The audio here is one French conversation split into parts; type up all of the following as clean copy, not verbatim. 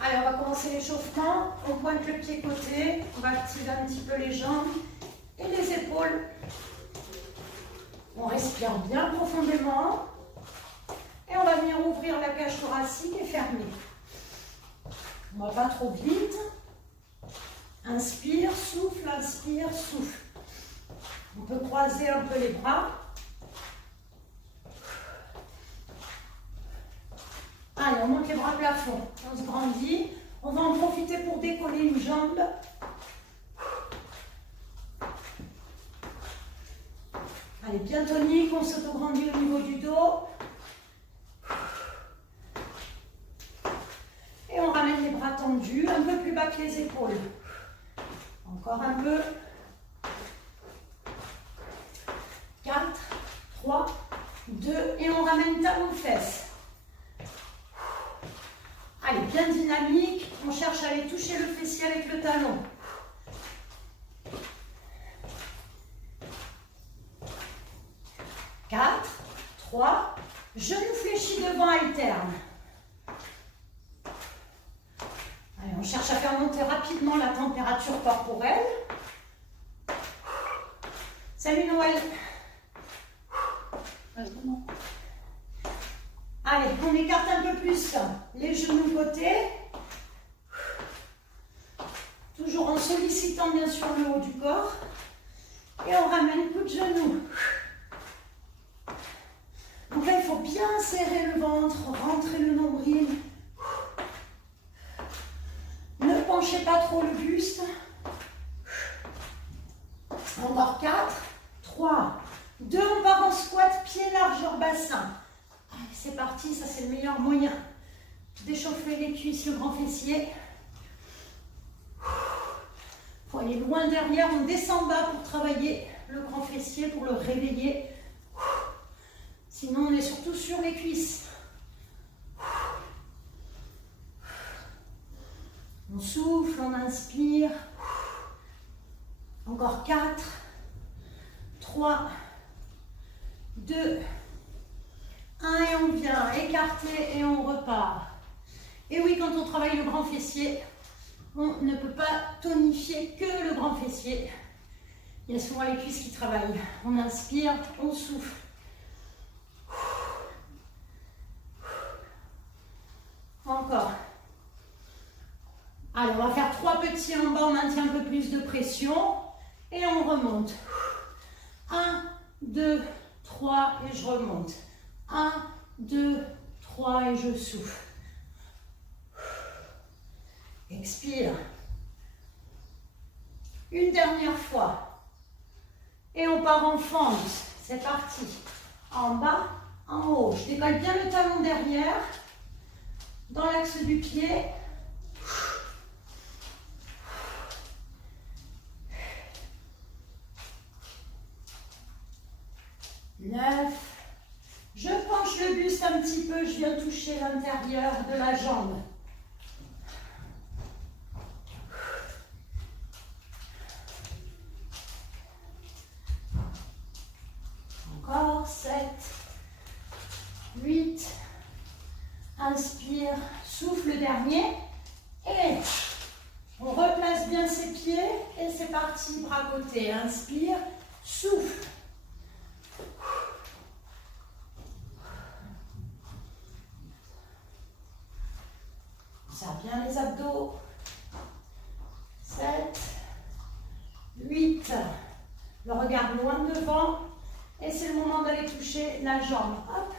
Allez, on va commencer l'échauffement. On pointe le pied côté, on va activer un petit peu les jambes et les épaules. On respire bien profondément et on va venir ouvrir la cage thoracique et fermer. On ne va pas trop vite. Inspire, souffle, inspire, souffle. On peut croiser un peu les bras. Allez, on monte les bras plafond. On se grandit. On va en profiter pour décoller une jambe. Allez, bien tonique, on s'autograndit au niveau du dos. Et on ramène les bras tendus, un peu plus bas que les épaules. Encore un peu. 4, 3, 2, et on ramène talon fesses. Allez, bien dynamique, on cherche à aller toucher le fessier avec le talon. 4, 3, genou fléchi devant, alterne. Allez, on cherche à faire monter rapidement la température corporelle. Salut Noël. Allez, on écarte un peu plus les genoux côté. Toujours en sollicitant bien sûr le haut du corps. Et on ramène coup de genou. Donc là, il faut bien serrer le ventre, rentrer le nombril. Ne penchez pas trop le buste. Encore 4, 3, 2, on part en squat, pied largeur bassin. Allez, c'est parti, ça c'est le meilleur moyen d'échauffer les cuisses, le grand fessier. Il faut aller loin derrière, on descend bas pour travailler le grand fessier, pour le réveiller. Sinon, on est surtout sur les cuisses. On souffle, on inspire. Encore 4, 3, 2, 1 et on vient écarter et on repart. Et oui, quand on travaille le grand fessier, on ne peut pas tonifier que le grand fessier. Il y a souvent les cuisses qui travaillent. On inspire, on souffle. Encore. Allez, on va faire 3 petits en bas, on maintient un peu plus de pression et on remonte. 1, 2, 3 et je remonte. 1, 2, 3 et je souffle. Expire. Une dernière fois. Et on part en fente. C'est parti. En bas, en haut. Je décolle bien le talon derrière. Dans l'axe du pied. 9. Je penche le buste un petit peu, je viens toucher l'intérieur de la jambe. Encore 7, 8. Inspire, souffle le dernier. Et on replace bien ses pieds et c'est parti, bras côté. Inspire, souffle. On serre bien les abdos. 7, 8. Le regard loin devant. Et c'est le moment d'aller toucher la jambe. Hop.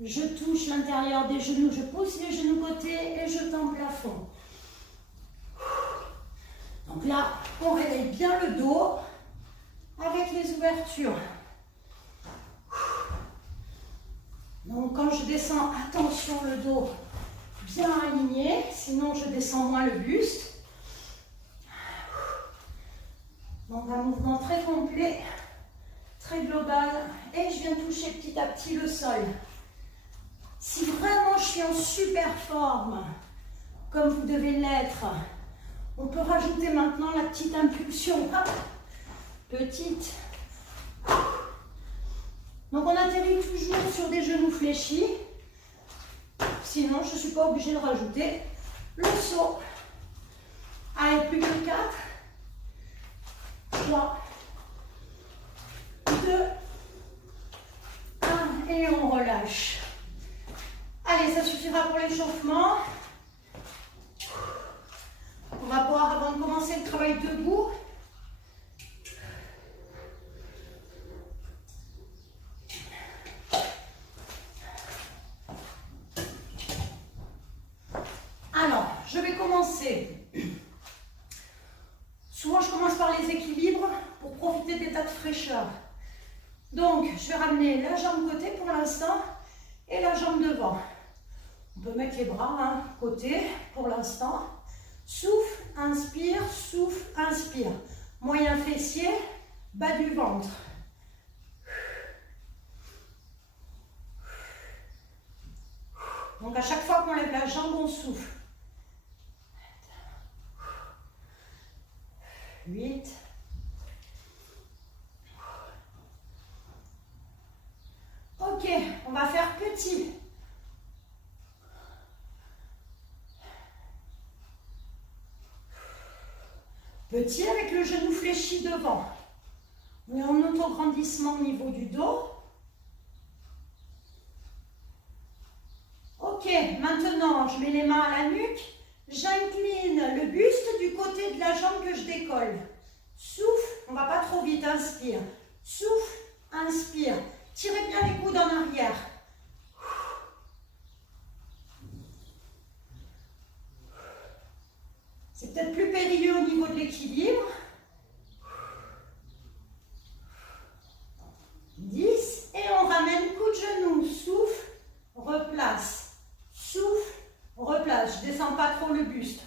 Je touche l'intérieur des genoux, je pousse les genoux côté et je tends le plafond. Donc là, on réveille bien le dos avec les ouvertures. Donc quand je descends, attention le dos bien aligné, sinon je descends moins le buste. Donc un mouvement très complet, très global. Et je viens toucher petit à petit le sol. Si vraiment je suis en super forme, comme vous devez l'être, on peut rajouter maintenant la petite impulsion. Hop, petite. Donc on atterrit toujours sur des genoux fléchis. Sinon, je ne suis pas obligée de rajouter le saut. Allez, plus que 4. 3, 2, 1 et on relâche. Allez, ça suffira pour l'échauffement. On va pouvoir, avant de commencer le travail debout, alors, je vais commencer. Souvent, je commence par les équilibres pour profiter des tas de fraîcheur. Donc, je vais ramener la jambe côté pour l'instant et la jambe devant. On peut mettre les bras côté pour l'instant. Souffle, inspire, souffle, inspire. Moyen fessier, bas du ventre. Donc, à chaque fois qu'on lève la jambe, on souffle. 8. Ok, on va faire petit. Petit avec le genou fléchi devant. On est en auto-grandissement au niveau du dos. Ok, maintenant je mets les mains à la nuque. J'incline le buste du côté de la jambe que je décolle. Souffle, on ne va pas trop vite, inspire. Souffle, inspire. Tirez bien les coudes en arrière. C'est peut-être plus périlleux au niveau de l'équilibre. 10. Et on ramène coup de genou. Souffle, replace. Souffle, replace. Je ne descends pas trop le buste.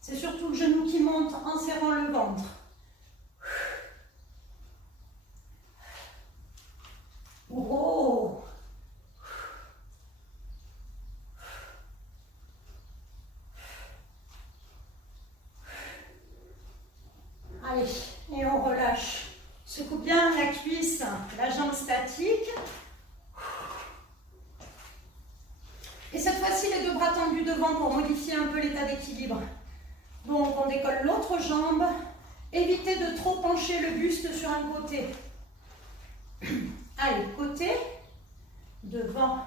C'est surtout le genou qui monte en serrant le ventre. Oh. Allez, et on relâche. Secoue bien la cuisse, la jambe statique. Et cette fois-ci, les deux bras tendus devant pour modifier un peu l'état d'équilibre. Donc, on décolle l'autre jambe. Évitez de trop pencher le buste sur un côté. Allez, côté, devant.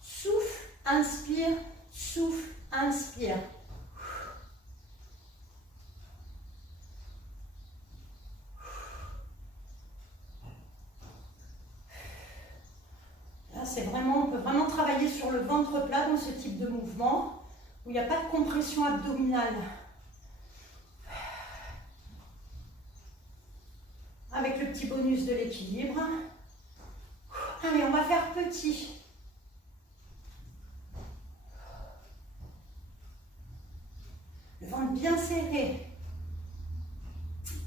Souffle, inspire, souffle, inspire. Là, c'est vraiment, on peut vraiment travailler sur le ventre plat dans ce type de mouvement où il n'y a pas de compression abdominale. Avec le petit bonus de l'équilibre. Allez, on va faire petit. Le ventre bien serré.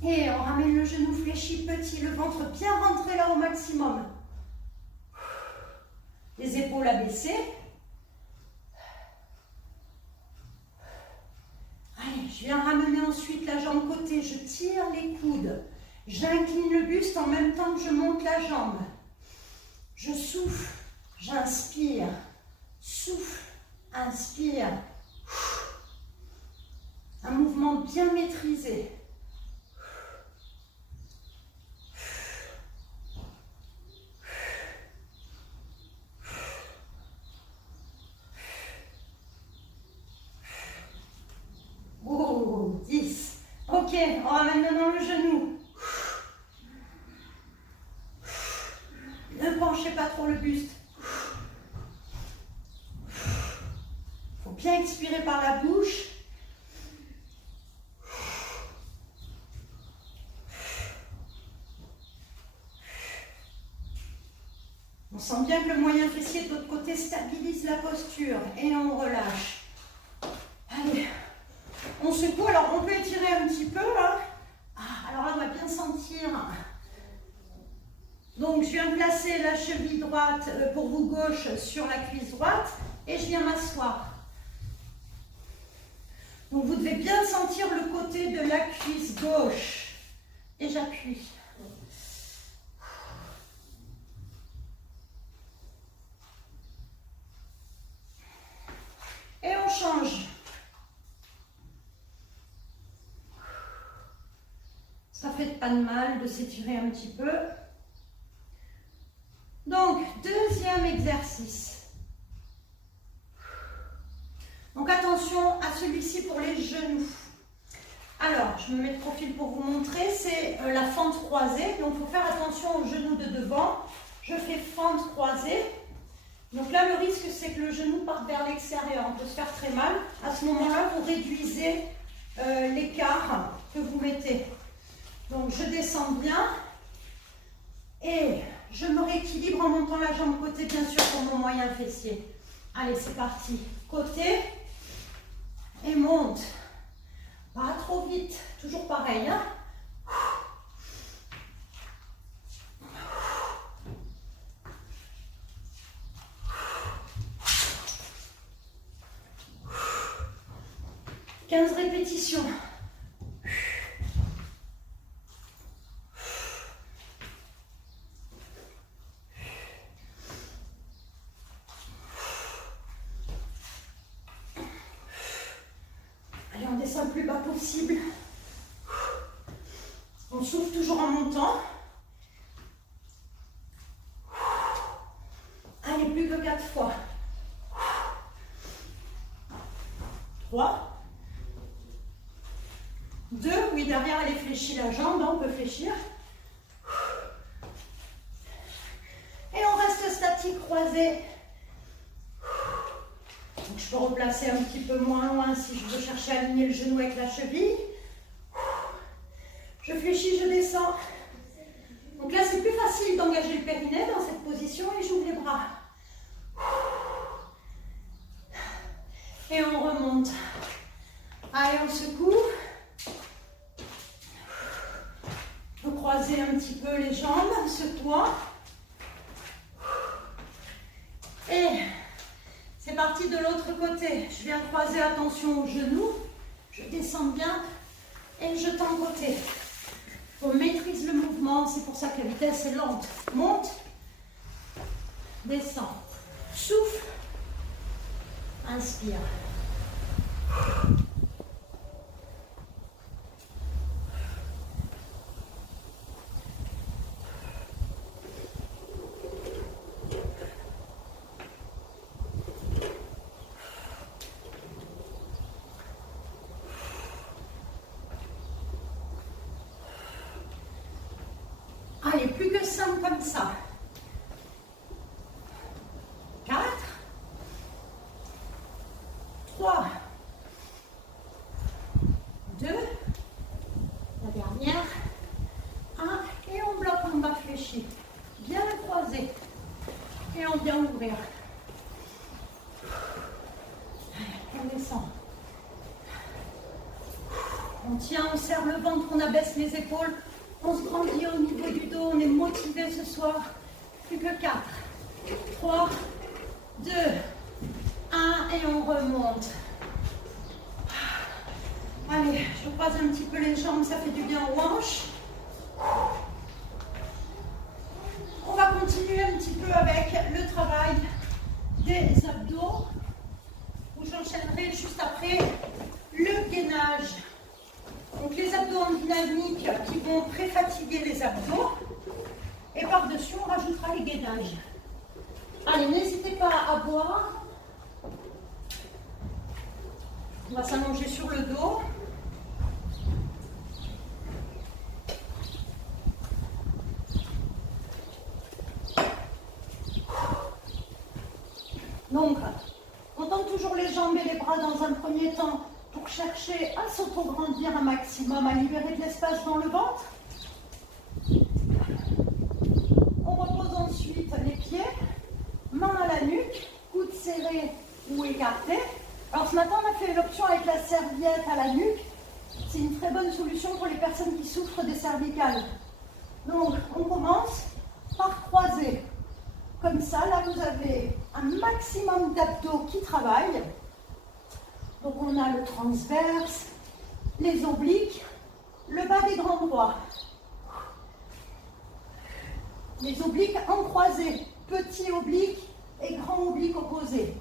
Et on ramène le genou fléchi petit, le ventre bien rentré là au maximum. Les épaules abaissées. Allez, je viens ramener ensuite la jambe côté, je tire les coudes. J'incline le buste en même temps que je monte la jambe. Je souffle, j'inspire, souffle, inspire. Un mouvement bien maîtrisé. Oh, 10. Ok, on ramène maintenant le genou. Ne penchez pas trop le buste. Il faut bien expirer par la bouche. On sent bien que le moyen fessier de l'autre côté stabilise la posture et on relâche. Allez, on secoue. Alors on peut étirer un petit peu. Hein. Alors là, on va bien sentir Donc je viens placer la cheville droite, pour vous gauche, sur la cuisse droite et je viens m'asseoir. Donc vous devez bien sentir le côté de la cuisse gauche. Et j'appuie. Et on change. Ça fait pas de mal de s'étirer un petit peu. Donc, deuxième exercice. Donc, attention à celui-ci pour les genoux. Alors, je me mets de profil pour vous montrer. C'est la fente croisée. Donc, il faut faire attention aux genoux de devant. Je fais fente croisée. Donc là, le risque, c'est que le genou parte vers l'extérieur. On peut se faire très mal. À ce moment-là, vous réduisez l'écart que vous mettez. Donc, je descends bien. Et je me rééquilibre en montant la jambe côté, bien sûr, pour mon moyen fessier. Allez, c'est parti. Côté. Et monte. Pas trop vite. Toujours pareil, hein. « 15 répétitions. » Allez, on descend le plus bas possible. On souffle toujours en montant. Allez, plus que 4 fois. 3. 2, oui, derrière elle est fléchie la jambe, on peut fléchir. Et on reste statique, croisé. Donc je peux replacer un petit peu moins loin si je veux chercher à aligner le genou avec la cheville. Je fléchis, je descends. Donc là, c'est plus facile d'engager le périnée dans cette position et j'ouvre les bras. Et on remonte. Allez, on secoue. On peut croiser un petit peu les jambes, secouant. Et c'est parti de l'autre côté. Je viens croiser, attention aux genoux. Je descends bien et je tends côté. On maîtrise le mouvement, c'est pour ça que la vitesse est lente. Monte, descend, souffle, inspire. Allez, plus que 5 comme ça. 4. 3. 2. La dernière. 1. Et on bloque en bas fléchi. Bien croisé. Et on vient ouvrir. On descend. On tient, on serre le ventre, on abaisse les épaules. On se grandit au niveau du dos, on est motivé ce soir. Plus que 4, 3, 2, 1 et on remonte. Allez, je croise un petit peu les jambes, ça fait du bien aux hanches. On va continuer un petit peu avec le travail des abdos, où j'enchaînerai juste après le gainage. Donc les abdos en dynamique qui vont pré-fatiguer les abdos. Et par-dessus, on rajoutera les gainages. Allez, n'hésitez pas à boire. On va s'allonger sur le dos. Donc, on tend toujours les jambes et les bras dans un premier temps pour chercher à s'auto-grandir un maximum, à libérer de l'espace dans le ventre. On repose ensuite les pieds, mains à la nuque, coudes serrés ou écartés. Alors ce matin, on a fait l'option avec la serviette à la nuque. C'est une très bonne solution pour les personnes qui souffrent des cervicales. Donc, on commence. par croisée. Comme ça, là, vous avez un maximum d'abdos qui travaillent. Donc, on a le transverse, les obliques, le bas des grands bras. Les obliques en croisée, petit oblique et grand oblique opposé.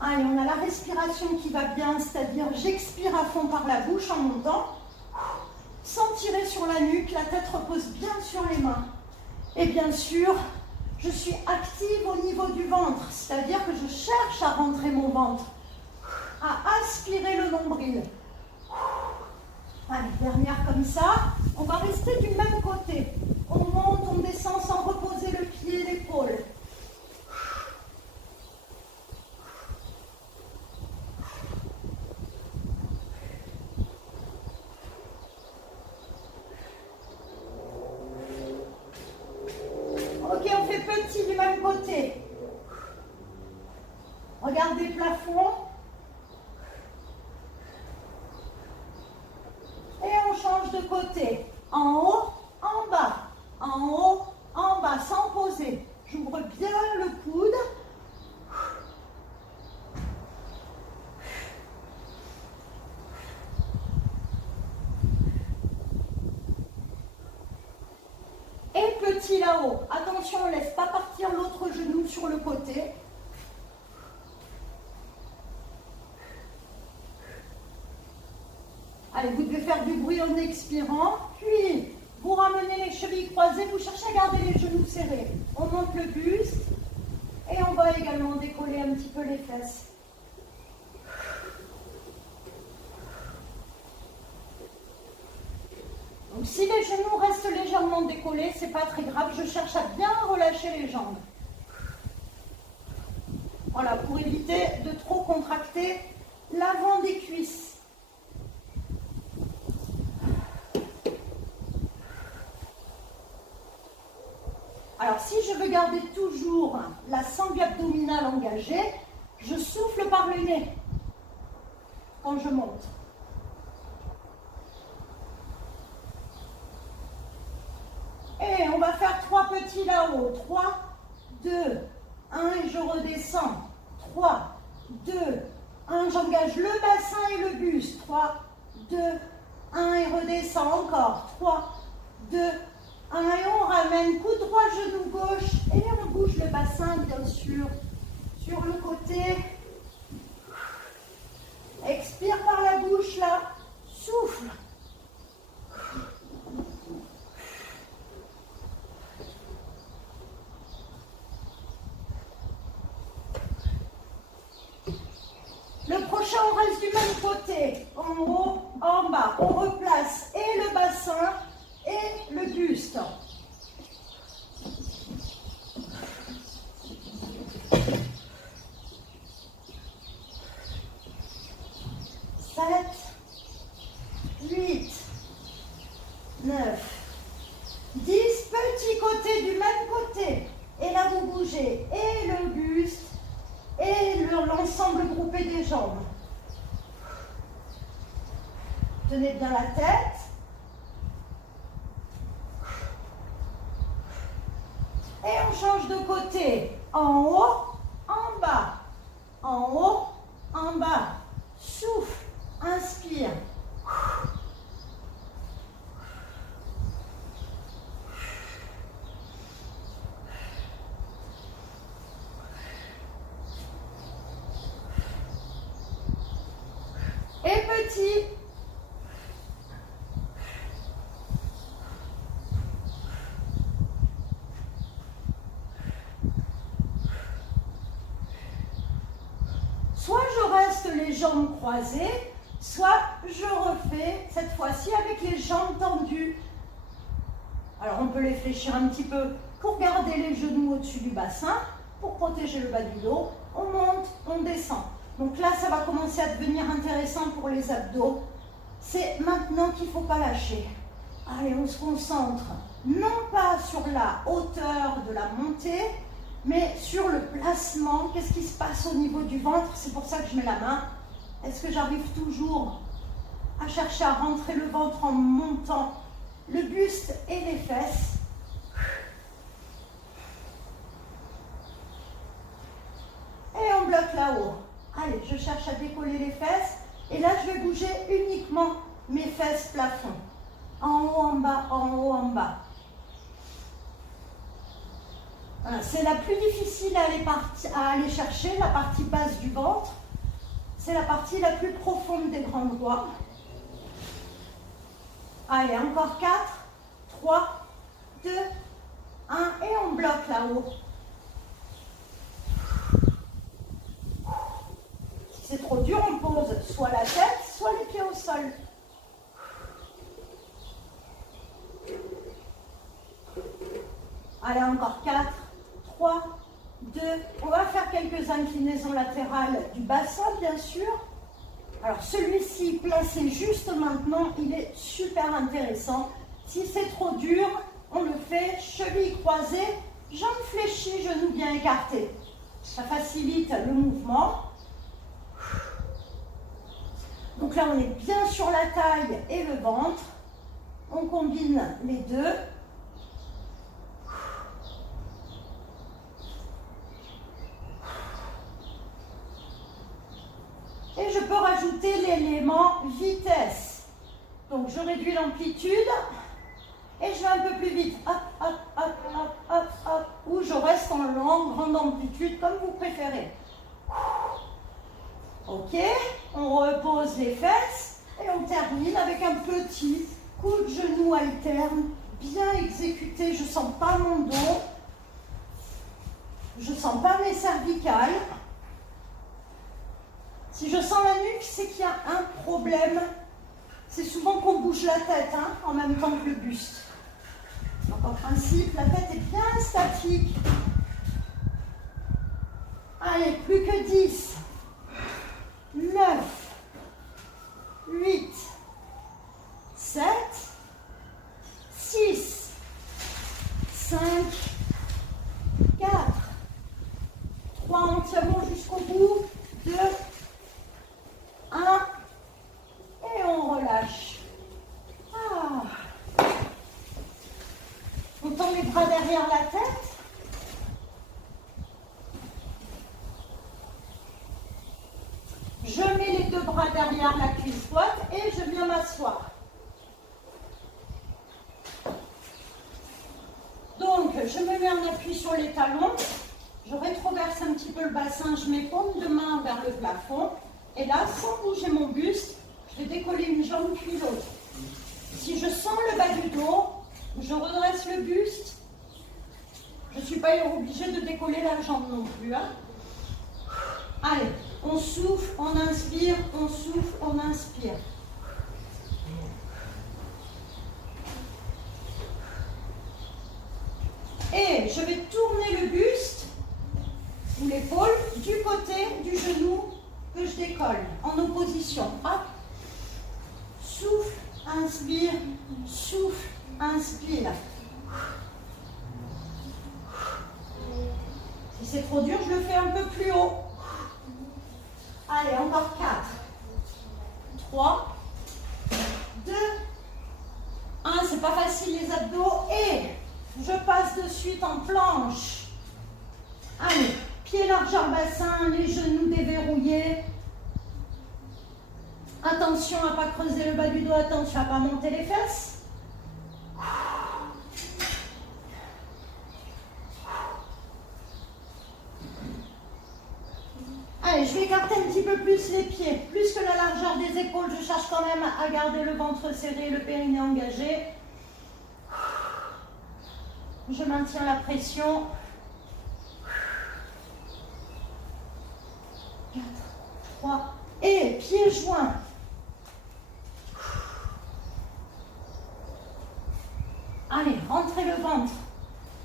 Allez, on a la respiration qui va bien, c'est-à-dire j'expire à fond par la bouche en montant, sans tirer sur la nuque, la tête repose bien sur les mains. Et bien sûr, je suis active au niveau du ventre, c'est-à-dire que je cherche à rentrer mon ventre, à aspirer le nombril. Allez, dernière comme ça, on va rester du même côté. On monte, on descend sans reposer le pied et l'épaule. Ok, on fait petit du même côté. Regardez le plafond. Et on change de côté. En haut, en bas. En haut, en bas, sans poser. J'ouvre bien le coude. Et petit là-haut. Attention, on ne laisse pas partir l'autre genou sur le côté. Allez, vous devez faire du bruit en expirant. Puis, vous ramenez les chevilles croisées. Vous cherchez à garder les genoux serrés. On monte le buste. Et on va également décoller un petit peu les fesses. Donc, si les genoux restent légèrement décollés, ce n'est pas très grave. Je cherche à bien relâcher les jambes. Voilà, pour éviter de trop contracter l'avant des cuisses. Alors, si je veux garder toujours la sangle abdominale engagée, je souffle par le nez quand je monte. Et on va faire 3 petits là-haut. 3, 2, 1 et je redescends. 3, 2, 1, j'engage le bassin et le buste. 3, 2, 1 et redescends encore. 3, 2, 1 et on ramène coude droit, genou gauche et on bouge le bassin bien sûr sur le côté. Expire par la bouche là, souffle. Le prochain, on reste du même côté, en haut, en bas. On replace et le bassin et le buste. Sept, 8, 9, 10, petits côtés du même côté. Et là, vous bougez et le buste et l'ensemble groupé des jambes. Tenez bien la tête. Et on change de côté. En haut, en bas. En haut, en bas. Souffle, inspire. Et petit. Soit je reste les jambes croisées, soit je refais cette fois-ci avec les jambes tendues. Alors on peut les fléchir un petit peu pour garder les genoux au-dessus du bassin, pour protéger le bas du dos. On monte, on descend. Donc là, ça va commencer à devenir intéressant pour les abdos. C'est maintenant qu'il ne faut pas lâcher. Allez, on se concentre, non pas sur la hauteur de la montée, mais sur le placement. Qu'est-ce qui se passe au niveau du ventre? C'est pour ça que je mets la main. Est-ce que j'arrive toujours à chercher à rentrer le ventre en montant le buste et les fesses? cherche à décoller les fesses. Et là, je vais bouger uniquement mes fesses plafond. En haut, en bas, en haut, en bas. Voilà, c'est la plus difficile à aller chercher, la partie basse du ventre. C'est la partie la plus profonde des grands droits. Allez, encore 4, 3, 2, 1. Et on bloque là-haut. Si c'est trop dur, on pose soit la tête, soit les pieds au sol. Allez, encore 4, 3, 2. On va faire quelques inclinaisons latérales du bassin, bien sûr. Alors, celui-ci, placé juste maintenant, il est super intéressant. Si c'est trop dur, on le fait cheville croisée, jambes fléchies, genoux bien écartés. Ça facilite le mouvement. Donc là, on est bien sur la taille et le ventre. On combine les deux. Et je peux rajouter l'élément vitesse. Donc je réduis l'amplitude et je vais un peu plus vite. Hop, hop, hop, hop, hop, hop. Ou je reste en grande amplitude, comme vous préférez. Ok, on repose les fesses et on termine avec un petit coup de genou alterne, bien exécuté. Je ne sens pas mon dos, je ne sens pas mes cervicales. Si je sens la nuque, c'est qu'il y a un problème. C'est souvent qu'on bouge la tête en même temps que le buste. Donc en principe, la tête est bien statique. Allez, plus que 10, 9, 8, 7, 6, 5, 4, 3, on tient bon jusqu'au bout, 2, 1, et on relâche. On tend les bras derrière la tête. Je mets les deux bras derrière la cuisse droite et je viens m'asseoir. Donc, je me mets en appui sur les talons. Je rétroverse un petit peu le bassin, je mets paume de main vers le plafond. Et là, sans bouger mon buste, je vais décoller une jambe puis l'autre. Si je sens le bas du dos, je redresse le buste. Je ne suis pas obligée de décoller la jambe non plus. Allez, on souffle, on inspire, on souffle, on inspire. Et je vais tourner le buste ou l'épaule du côté du genou que je décolle, en opposition. Hop. Souffle, inspire, souffle, inspire. Si c'est trop dur, je le fais un peu plus haut. Allez, encore 4, 3, 2, 1. C'est pas facile les abdos. Et je passe de suite en planche. Allez, pieds largeur bassin, les genoux déverrouillés. Attention à ne pas creuser le bas du dos, attention à ne pas monter les fesses. Allez, je vais écarter un petit peu plus les pieds. Plus que la largeur des épaules, je cherche quand même à garder le ventre serré, le périnée engagé. Je maintiens la pression. 4, 3, et pieds joints. Allez, rentrez le ventre.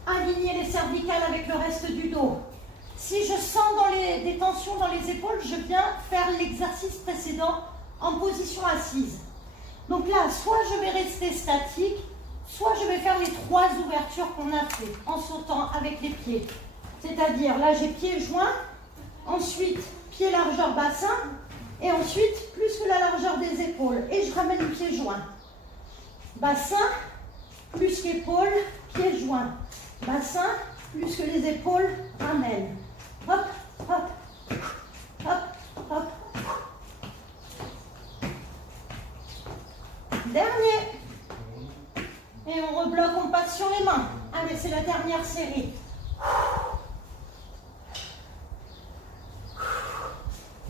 Alignez les cervicales avec le reste du dos. Si je sens des tensions dans les épaules, je viens faire l'exercice précédent en position assise. Donc là, soit je vais rester statique, soit je vais faire les 3 ouvertures qu'on a fait en sautant avec les pieds. C'est-à-dire, là j'ai pieds joints, ensuite pieds largeur bassin, et ensuite plus que la largeur des épaules. Et je ramène les pieds joints. Bassin, plus qu'épaules, pieds joints. Bassin, plus que les épaules, ramène. Hop, hop, hop, hop, Et on rebloque, on passe sur les mains. Allez, c'est la dernière série.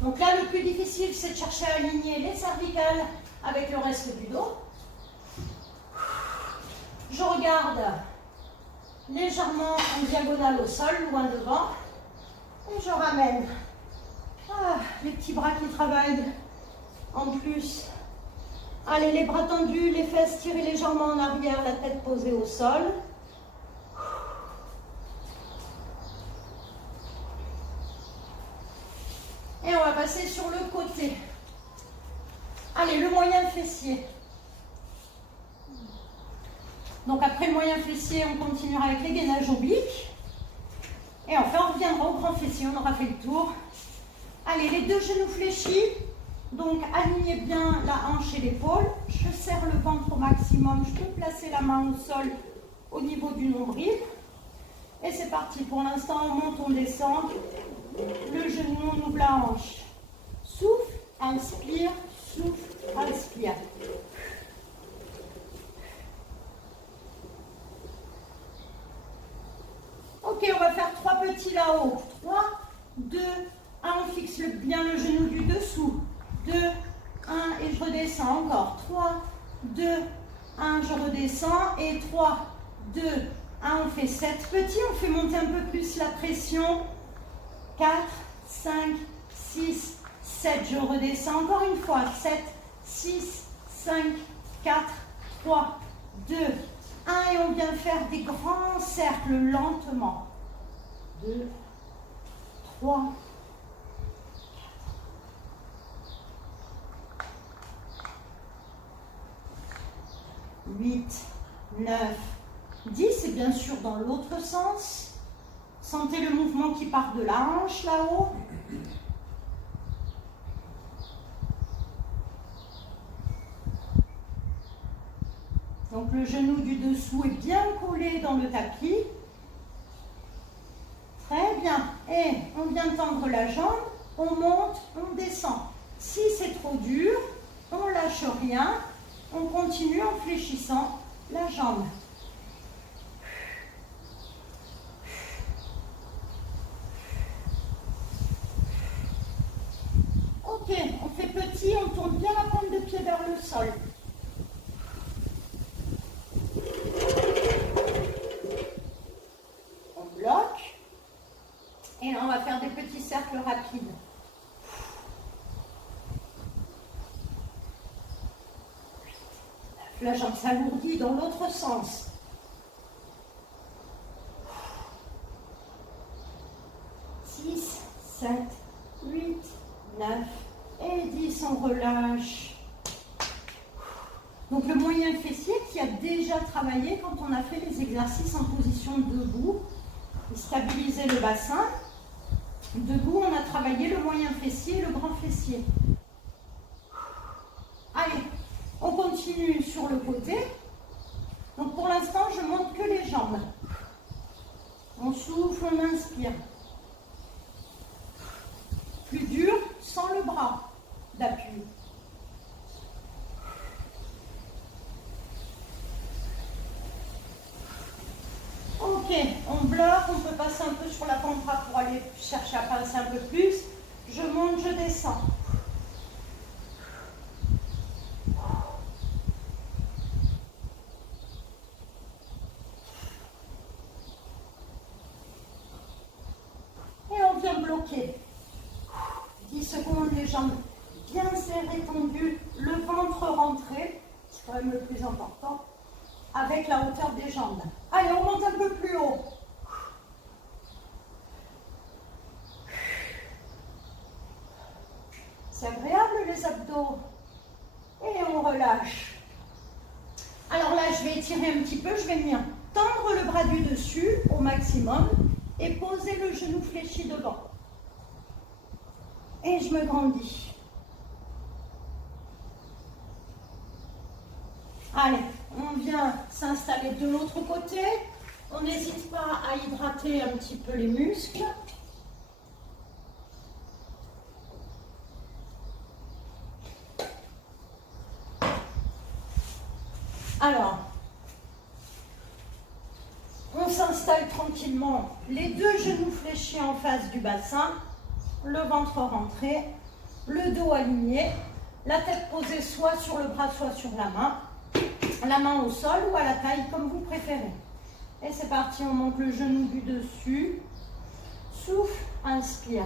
Donc là, le plus difficile, c'est de chercher à aligner les cervicales avec le reste du dos. Je regarde légèrement en diagonale au sol, loin devant. Et je ramène les petits bras qui travaillent en plus. Allez, les bras tendus, les fesses tirées légèrement en arrière, la tête posée au sol. Et on va passer sur le côté. Allez, le moyen fessier. Donc après le moyen fessier, on continuera avec les gainages obliques. Et enfin, on reviendra au grand fessier, on aura fait le tour. Allez, les deux genoux fléchis. Donc alignez bien la hanche et l'épaule. Je serre le ventre au maximum. Je peux placer la main au sol au niveau du nombril. Et c'est parti. Pour l'instant, on monte, on descend. Le genou, on ouvre la hanche. Souffle, inspire, souffle, inspire. Ok, on va faire 3 petits là-haut. 3, 2, 1, on fixe bien le genou du dessous. 2, 1 et je redescends encore. 3, 2, 1, je redescends. Et 3, 2, 1, on fait 7 petits. On fait monter un peu plus la pression. 4, 5, 6, 7. Je redescends encore une fois. 7, 6, 5, 4, 3, 2, 1. Et on vient faire des grands cercles lentement. 2, 3, 8, 9, 10. Et bien sûr dans l'autre sens. Sentez le mouvement qui part de la hanche là-haut. Donc le genou du dessous est bien collé dans le tapis. Très bien. Et on vient tendre la jambe, on monte, on descend. Si c'est trop dur, on ne lâche rien. On continue en fléchissant la jambe. Ok, on fait petit, on tourne bien la pointe de pied vers le sol. On bloque. Et là, on va faire des petits cercles rapides. La jambe s'alourdit dans l'autre sens. 6, 7, 8, 9 et 10. On relâche. Donc le moyen fessier qui a déjà travaillé quand on a fait les exercices en position debout. Stabiliser le bassin. Debout, on a travaillé le moyen fessier et le grand fessier. Allez, on continue sur le côté. Donc pour l'instant, je monte que les jambes. On souffle, on inspire. Plus dur, sans le bras d'appui. Ok, on bloque, on peut passer un peu sur la pantra pour aller chercher à passer un peu plus. Je monte, je descends. Et on vient bloquer. 10 secondes, les jambes bien serrées, tendues, le ventre rentré, c'est quand même le plus important, avec la hauteur des jambes. Allez, on monte un peu plus haut. C'est agréable les abdos. Et on relâche. Alors là, je vais étirer un petit peu, je vais venir tendre le bras du dessus au maximum et poser le genou fléchi devant. Et je me grandis. Allez, on vient s'installer de l'autre côté. On n'hésite pas à hydrater un petit peu les muscles. Alors, On s'installe tranquillement, les deux genoux fléchis en face du bassin, le ventre rentré, le dos aligné, la tête posée soit sur le bras, soit sur la main au sol ou à la taille, comme vous préférez. Et c'est parti, on monte le genou du dessus, souffle, inspire.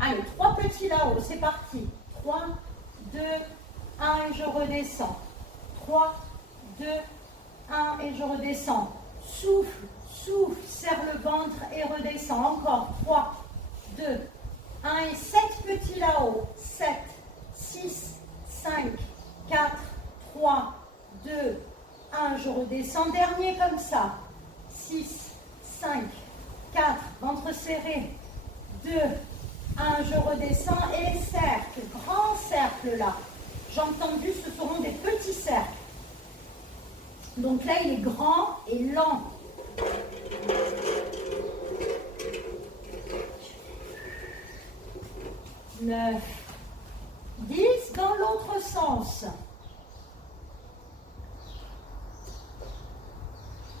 Allez, 3 petits là-haut, c'est parti. 3, 2, 1 et je redescends. 3, 2, 1 et je redescends. Souffle, souffle, serre le ventre et redescends. Encore 3, 2, 1 et 7 petits là-haut. 7, 6, 5, 4, 3, 2, 1. Je redescends. Dernier comme ça. 6, 5, 4, ventre serré. 2, 1, je redescends et cercle, grand cercle là. J'ai entendu, ce seront des petits cercles. Donc là, il est grand et lent. 9, 10 dans l'autre sens.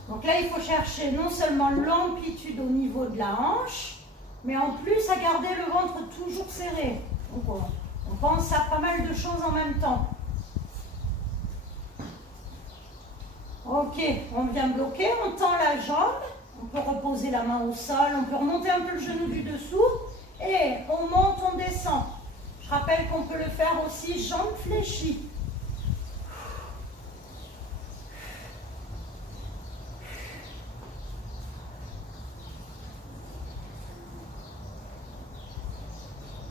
Donc là, il faut chercher non seulement l'amplitude au niveau de la hanche, mais en plus à garder le ventre toujours serré. Donc on pense à pas mal de choses en même temps. Ok, on vient bloquer, on tend la jambe, on peut reposer la main au sol, on peut remonter un peu le genou du dessous, et on monte, on descend. Je rappelle qu'on peut le faire aussi jambes fléchies.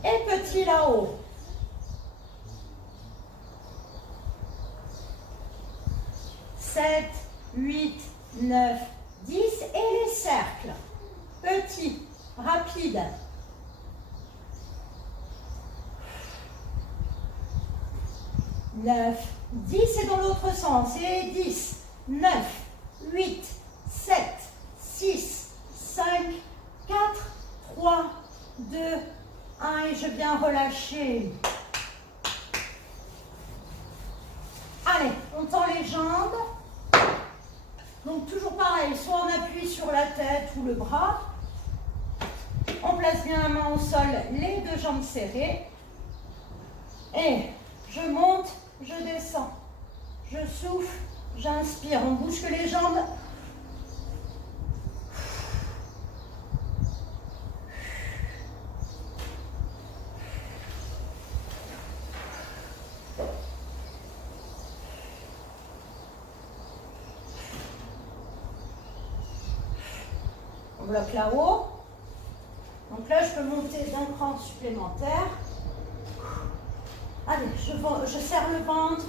Et petit là-haut. Sept, 8, 9, 10 et les cercles. Petit, rapide. 9, 10 et dans l'autre sens. Et 10, 9, 8, 7, 6, 5, 4, 3, 2, 1 et je viens relâcher. Allez, on tend les jambes. Donc toujours pareil, soit on appuie sur la tête ou le bras. On place bien la main au sol, les deux jambes serrées. Et je monte, je descends. Je souffle, j'inspire. On bouge que les jambes. On bloque là-haut. Donc là, je peux monter d'un cran supplémentaire. Allez, je serre le ventre,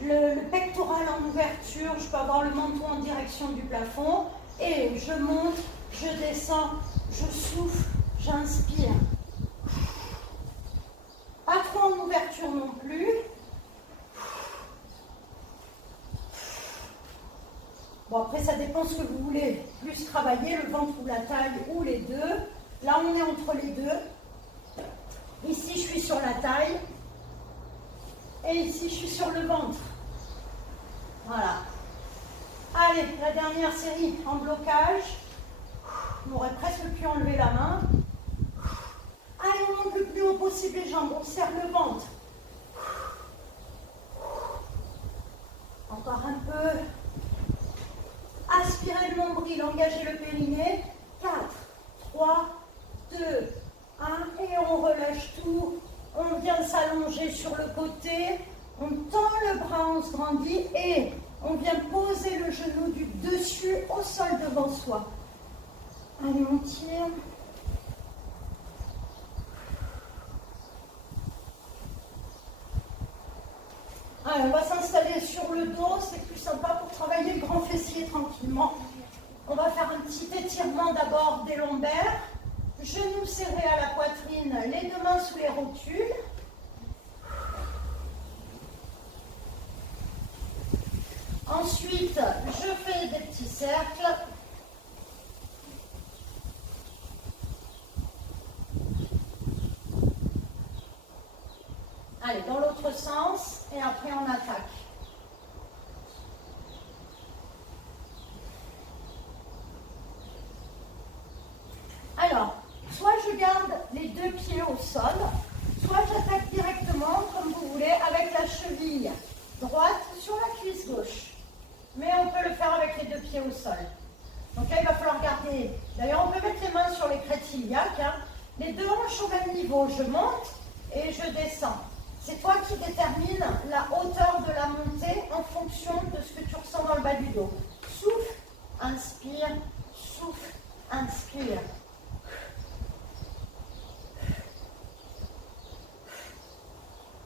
le pectoral en ouverture. Je peux avoir le menton en direction du plafond. Et je monte, je descends, je souffle, j'inspire. Pas trop en ouverture non plus. Bon, après, ça dépend ce que vous voulez plus travailler, le ventre ou la taille ou les deux. Là, on est entre les deux. Ici, je suis sur la taille. Et ici, je suis sur le ventre. Voilà. Allez, la dernière série en blocage. On aurait presque pu enlever la main. Allez, on monte le plus haut possible les jambes. On serre le ventre. Encore un peu. Aspirez le nombril, engagez le périnée. 4, 3, 2, 1. Et on relâche tout. On vient s'allonger sur le côté. On tend le bras, on se grandit. Et on vient poser le genou du dessus au sol devant soi. Allez, on tire. Allez, on va s'installer sur le dos, c'est plus sympa pour travailler le grand fessier tranquillement. On va faire un petit étirement d'abord des lombaires, genoux serrés à la poitrine, les deux mains sous les rotules. Ensuite, je fais des petits cercles. sens et après on attaque. Alors, soit je garde les deux pieds au sol, soit j'attaque directement, comme vous voulez, avec la cheville droite sur la cuisse gauche. Mais on peut le faire avec les deux pieds au sol. Donc là, il va falloir garder. D'ailleurs, on peut mettre les mains sur les crêtes iliaques. Hein. Les deux hanches au même niveau. Je monte et je descends. C'est toi qui détermines la hauteur de la montée en fonction de ce que tu ressens dans le bas du dos. Souffle, inspire, souffle, inspire.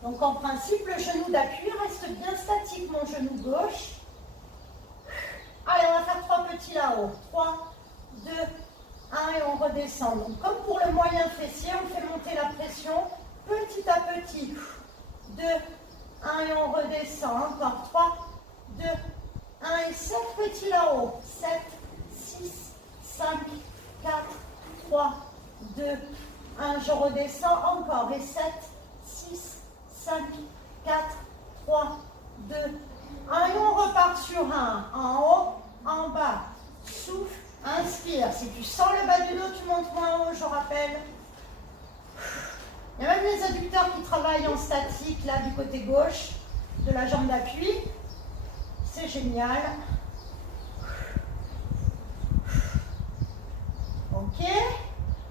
Donc en principe, le genou d'appui reste bien statique, mon genou gauche. Allez, on va faire 3 petits là-haut. 3, 2, 1 et on redescend. Donc comme pour le moyen fessier, on fait monter la pression petit à petit. 2, 1 et on redescend. Encore 3, 2, 1 et 7 petits là-haut. 7, 6, 5, 4, 3, 2, 1. Je redescends encore. Et 7, 6, 5, 4, 3, 2, 1. Et on repart sur 1. En haut, en bas. Souffle, inspire. Si tu sens le bas du dos, tu montes moins haut, je rappelle. Il y a même les adducteurs qui travaillent en statique, là, du côté gauche de la jambe d'appui. C'est génial. Ok.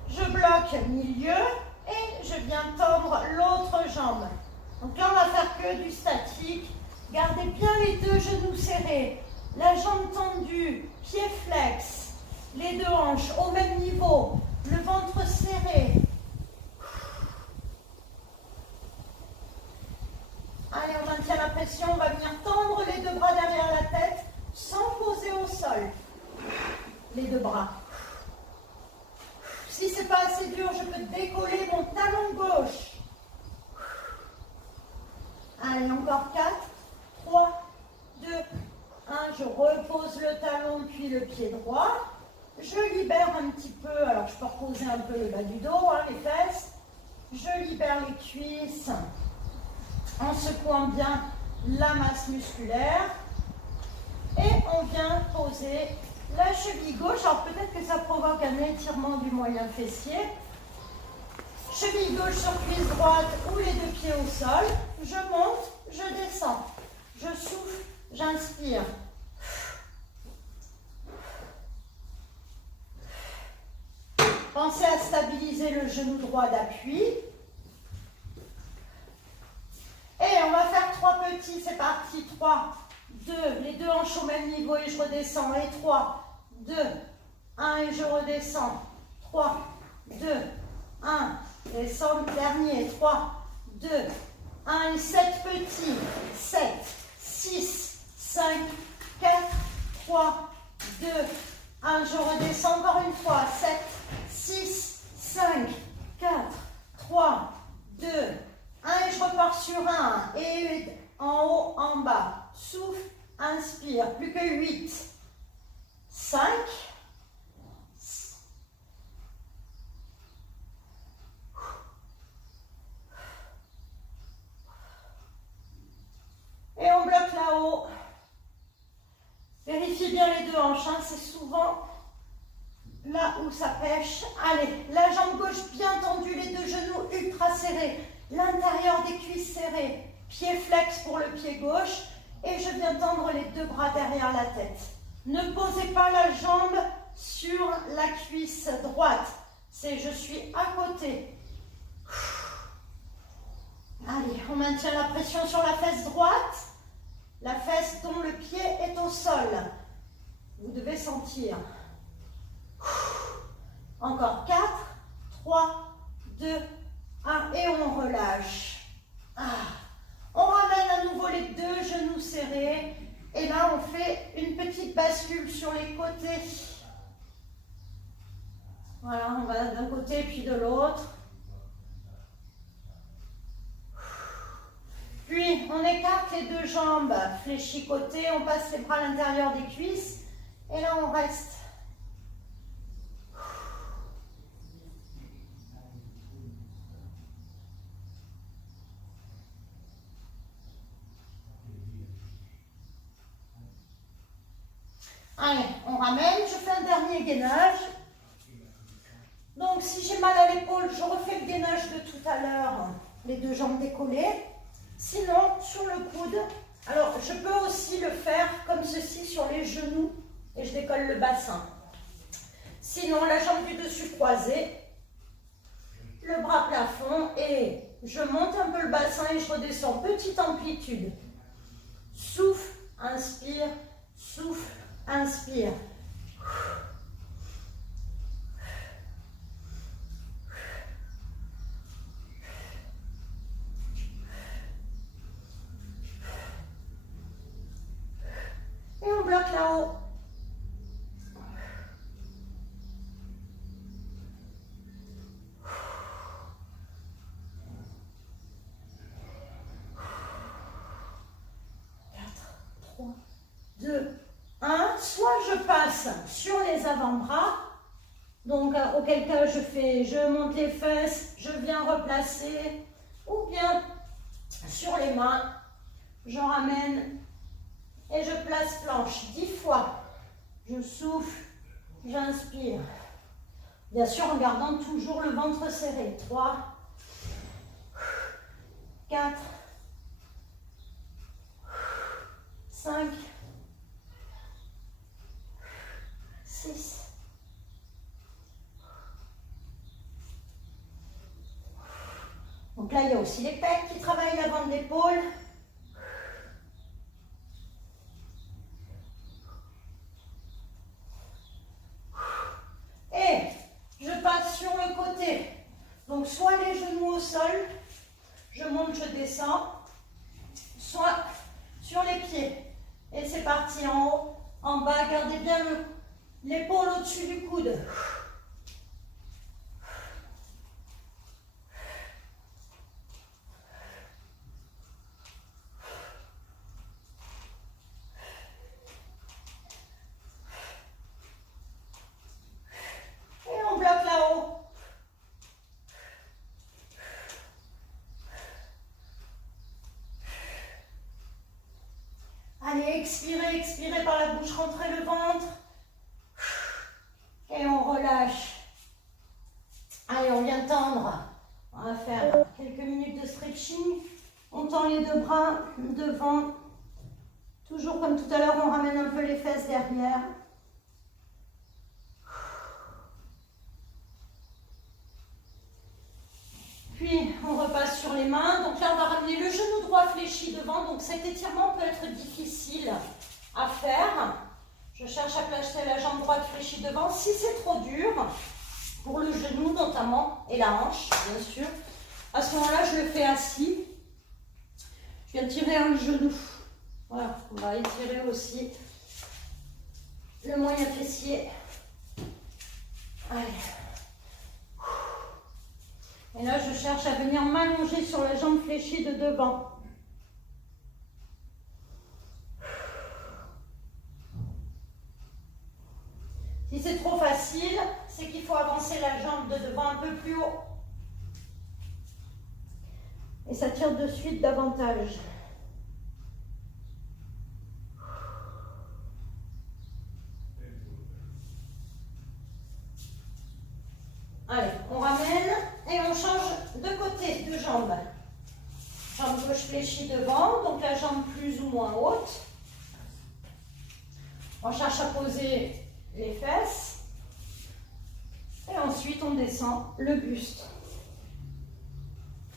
Je bloque milieu et je viens tendre l'autre jambe. Donc là, on va faire que du statique. Gardez bien les deux genoux serrés, la jambe tendue, pied flex, les deux hanches au même niveau, le ventre serré. Allez, on maintient la pression, on va venir tendre les deux bras derrière la tête sans poser au sol. Les deux bras. Si ce n'est pas assez dur, je peux décoller mon talon gauche. Allez, encore 4, 3, 2, 1. Je repose le talon puis le pied droit. Je libère un petit peu, alors je peux reposer un peu le bas du dos, hein, les fesses. Je libère les cuisses en secouant bien la masse musculaire. Et on vient poser la cheville gauche. Alors peut-être que ça provoque un étirement du moyen fessier. Cheville gauche sur cuisse droite ou les deux pieds au sol. Je monte, je descends. Je souffle, j'inspire. Pensez à stabiliser le genou droit d'appui. Et on va faire 3 petits, c'est parti. 3, 2, les deux hanches au même niveau et je redescends. Et 3, 2, 1 et je redescends. 3, 2, 1. Descends, dernier. 3, 2, 1 et 7 petits. 7, 6, 5, 4, 3, 2, 1. Je redescends encore une fois. 7, 6, 5, 4, 3, 2, 1 et je repars sur 1. Et en haut, en bas. Souffle, inspire. Plus que 8, 5, et on bloque là-haut. Vérifiez bien les deux hanches, hein, c'est souvent là où ça pêche. Allez, la jambe gauche bien tendue, les deux genoux ultra serrés, l'intérieur des cuisses serrées, pied flex pour le pied gauche et je viens tendre les deux bras derrière la tête. Ne posez pas la jambe sur la cuisse droite, c'est je suis à côté. Allez, on maintient la pression sur la fesse droite, la fesse dont le pied est au sol. Vous devez sentir. Encore 4, 3, 2, 1 et on relâche. On ramène à nouveau les deux genoux serrés et là on fait une petite bascule sur les côtés. Voilà, on va d'un côté puis de l'autre. Puis on écarte les deux jambes fléchies côté, on passe les bras à l'intérieur des cuisses et là on reste. Allez, on ramène, je fais un dernier gainage. Donc si j'ai mal à l'épaule, je refais le gainage de tout à l'heure, les deux jambes décollées. Sinon, sur le coude, alors je peux aussi le faire comme ceci sur les genoux et je décolle le bassin. Sinon, la jambe du dessus croisée, le bras plafond et je monte un peu le bassin et je redescends, petite amplitude. Souffle, inspire, souffle, inspire. Et on bloque là-haut. Soit je passe sur les avant-bras, donc auquel cas je monte les fesses, je viens replacer, ou bien sur les mains, je ramène et je place planche 10 fois. Je souffle, j'inspire. Bien sûr en gardant toujours le ventre serré. 3, 4, 5, 6, 7. Donc là, il y a aussi les pecs qui travaillent l'avant de l'épaule. Et je passe sur le côté. Donc soit les genoux au sol, je monte, je descends, soit sur les pieds. Et c'est parti en haut, en bas, gardez bien l'épaule au-dessus du coude. Et on bloque là-haut. Allez, expirez, expirez par la bouche, rentrez le ventre. Et on relâche. Allez, on vient tendre. On va faire quelques minutes de stretching. On tend les deux bras devant. Toujours comme tout à l'heure, on ramène un peu les fesses derrière. Puis, on repasse sur les mains. Donc là, on va ramener le genou droit fléchi devant. Donc cet étirement peut être difficile à faire. Je cherche à placer la jambe droite fléchie devant. Si c'est trop dur, pour le genou notamment, et la hanche, bien sûr, à ce moment-là, je le fais assis. Je viens tirer un genou. Voilà, on va étirer aussi le moyen fessier. Allez. Et là, je cherche à venir m'allonger sur la jambe fléchie de devant. Si c'est trop facile, c'est qu'il faut avancer la jambe de devant un peu plus haut. Et ça tire de suite davantage. Allez, on ramène et on change de côté, de jambe. Jambe gauche fléchie devant, donc la jambe plus ou moins haute. On cherche à poser les fesses. Et ensuite, on descend le buste.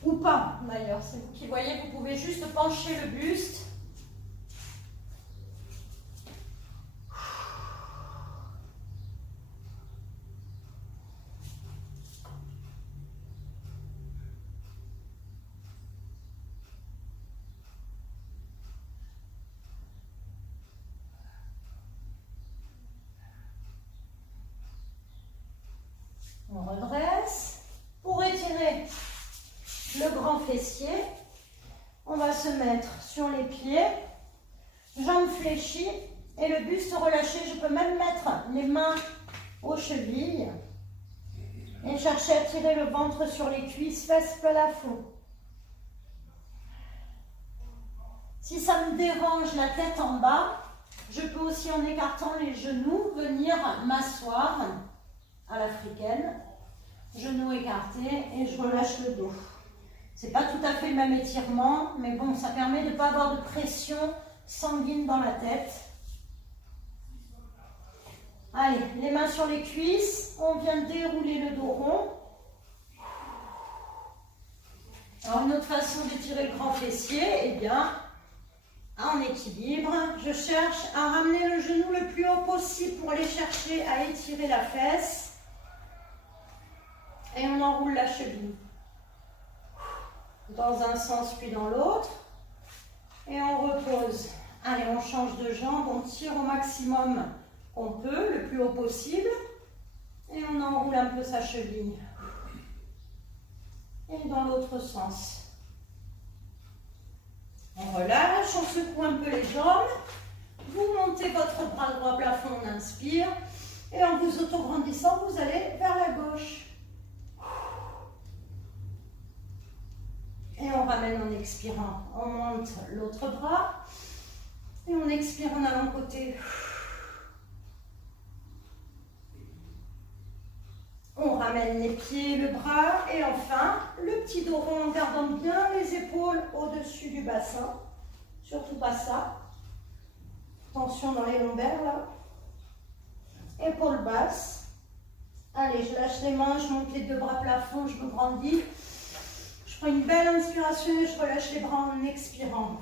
Ou pas, d'ailleurs. C'est vous qui voyez, vous pouvez juste pencher le buste. On redresse. Pour étirer le grand fessier, on va se mettre sur les pieds, jambes fléchies et le buste relâché. Je peux même mettre les mains aux chevilles et chercher à tirer le ventre sur les cuisses, fesses plafond. Si ça me dérange la tête en bas, Je peux aussi, en écartant les genoux, venir m'asseoir à l'africaine. Genoux écartés et je relâche le dos. C'est pas tout à fait le même étirement, mais bon, ça permet de ne pas avoir de pression sanguine dans la tête. Allez, les mains sur les cuisses, on vient dérouler le dos rond. Alors une autre façon d'étirer le grand fessier, eh bien, en équilibre, je cherche à ramener le genou le plus haut possible pour aller chercher à étirer la fesse. Et on enroule la cheville. Dans un sens puis dans l'autre. Et on repose. Allez, on change de jambe, on tire au maximum qu'on peut, le plus haut possible. Et on enroule un peu sa cheville. Et dans l'autre sens. On relâche, on secoue un peu les jambes. Vous montez votre bras droit plafond, on inspire. Et en vous auto-grandissant, vous allez vers la gauche. Et on ramène en expirant. On monte l'autre bras. Et on expire en allant côté. On ramène les pieds, le bras. Et enfin, le petit dos rond en gardant bien les épaules au-dessus du bassin. Surtout pas ça. Tension dans les lombaires là. Épaules basses. Allez, je lâche les mains, je monte les deux bras plafond, je me grandis. Je prends une belle inspiration et je relâche les bras en expirant.